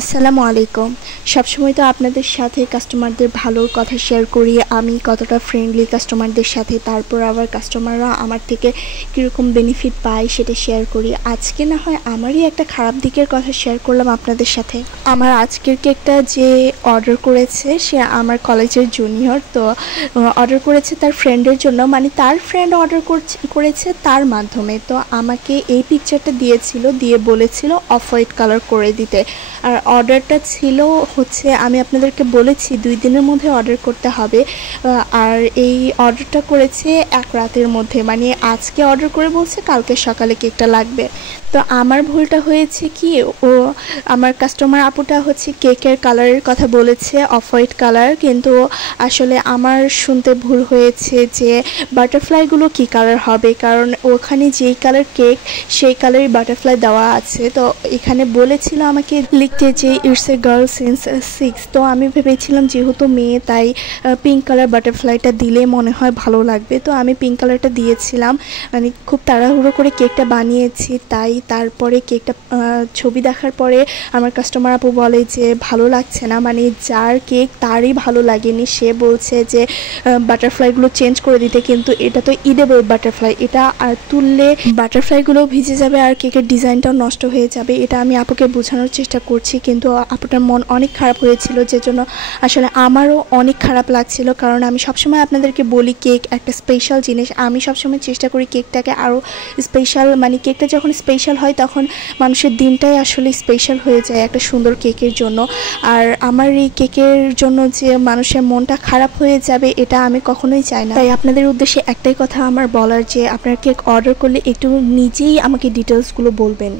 আসসালামু আলাইকুম। সবসময় তো আপনাদের সাথে কাস্টমারদের ভালোর কথা শেয়ার করি, আমি কতটা ফ্রেন্ডলি কাস্টমারদের সাথে, তারপর আবার কাস্টমাররা আমার থেকে কীরকম বেনিফিট পায় সেটা শেয়ার করি। আজকে না হয় আমারই একটা খারাপ দিকের কথা শেয়ার করলাম আপনাদের সাথে। আমার আজকের কেকটা যে অর্ডার করেছে সে আমার কলেজের জুনিয়র, তো অর্ডার করেছে তার ফ্রেন্ডের জন্য, মানে তার ফ্রেন্ড অর্ডার করেছে তার মাধ্যমে। তো আমাকে এই পিকচারটা দিয়েছিল, দিয়ে বলেছিল অফ হোয়াইট কালার করে দিতে। আর অর্ডারটা ছিল হচ্ছে, আমি আপনাদেরকে বলেছি 2 দিনের মধ্যে অর্ডার করতে হবে, আর এই অর্ডারটা করেছে এক রাতের মধ্যে, মানে আজকে অর্ডার করে বলছে কালকে সকালে কেকটা লাগবে। তো আমার ভুলটা হয়েছে কি, আমার কাস্টমার আপুটা হচ্ছে কেকের কালারের কথা বলেছে অফ হোয়াইট কালার, কিন্তু আসলে আমার শুনতে ভুল হয়েছে যে বাটারফ্লাইগুলো কী কালার হবে, কারণ ওখানে যেই কালার কেক সেই কালারই বাটারফ্লাই দেওয়া আছে। তো এখানে বলেছিল আমাকে লিখতে যে ইটস এ গার্ল সিন্স 6, তো আমি ভেবেছিলাম যেহেতু মেয়ে তাই পিঙ্ক কালার বাটারফ্লাইটা দিলে মনে হয় ভালো লাগবে, তো আমি পিঙ্ক কালারটা দিয়েছিলাম। মানে খুব তাড়াহুড়ো করে কেকটা বানিয়েছি, তাই তারপরে কেকটা ছবি দেখার পরে আমার কাস্টমার আপু বলে যে ভালো লাগছে না, মানে যার কেক তারই ভালো লাগেনি, সে বলছে যে বাটারফ্লাইগুলো চেঞ্জ করে দিতে, কিন্তু এটা তো ইডেবল বাটারফ্লাই, এটা তুললে বাটারফ্লাইগুলো ভিজে যাবে আর কেকের ডিজাইনটাও নষ্ট হয়ে যাবে। এটা আমি আপুকে বোঝানোর চেষ্টা করছি, কিন্তু আপুটার মন অনেক খারাপ হয়েছিল, যে জন্য আসলে আমারও অনেক খারাপ লাগছিল। কারণ আমি সবসময় আপনাদেরকে বলি কেক একটা স্পেশাল জিনিস, আমি সবসময় চেষ্টা করি কেকটাকে আরও স্পেশাল, মানে কেকটা যখন স্পেশাল হয় তখন মানুষের দিনটাই আসলে স্পেশাল হয়ে যায় একটা সুন্দর কেকের জন্য। আর আমার এই কেকের জন্য যে মানুষের মনটা খারাপ হয়ে যাবে এটা আমি কখনোই চাই না। তাই আপনাদের উদ্দেশ্যে একটাই কথা আমার বলার, যে আপনার কেক অর্ডার করলে একটু নিজেই আমাকে ডিটেলসগুলো বলবেন।